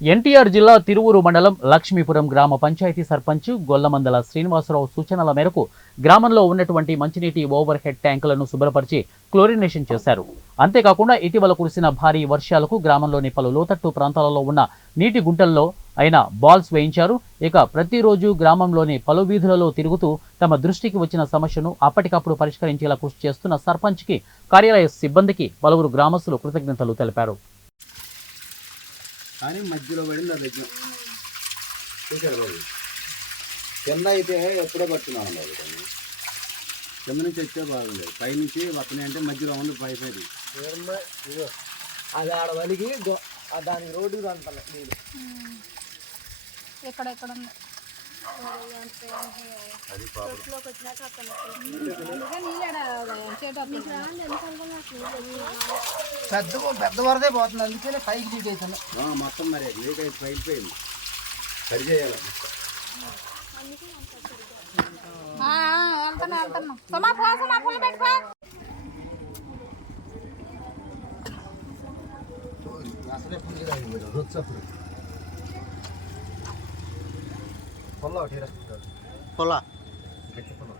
ఎన్టీఆర్ జిల్లా తిరువూరు మండలం లక్ష్మీపురం గ్రామ పంచాయతీ సర్పంచ్ గొల్లమందల శ్రీనివాసరావు సూచనల మేరకు గ్రామంలో ఉన్నటువంటి మంచినీటి ఓవర్ హెడ్ ట్యాంకులను శుభ్రపరిచి క్లోరినేషన్ చేశారు. అంతేకాకుండా ఇటీవల కురిసిన భారీ వర్షాలకు గ్రామంలోని పలు లోతట్టు ప్రాంతాలలో ఉన్న నీటి గుంటల్లో అయిన బాల్స్ వేయించారు. ఇక ప్రతిరోజు గ్రామంలోని పలు వీధులలో తిరుగుతూ తమ దృష్టికి వచ్చిన సమస్యను అప్పటికప్పుడు పరిష్కరించేలా కృషి చేస్తున్న సర్పంచ్కి, కార్యాలయ సిబ్బందికి పలువురు గ్రామస్తులు కృతజ్ఞతలు తెలిపారు. కానీ మధ్యలో పడింది అది దగ్గర చూసారు బాబు. కింద అయితే ఎప్పుడో పడుతున్నాను బాబు. కానీ కింద నుంచి వచ్చే బాగుండేది, పైనుంచి వస్తున్నాయి అంటే మధ్యలో ఉంది పైప్. అది ఆడ వలిగి దానికి రోడ్డుకి అంటాను నీళ్ళు ఎక్కడెక్కడ పెద్ద వరదే పోతుంది, అందుకనే పైకి లీక్ అవుతుంది మొత్తం. మరి లీక్ అయితే పైపోయింది, సరి చేయాలి. అసలే వచ్చప్పుడు పొల్ల ఒకటి పొల్ల గట్టి పొల్ల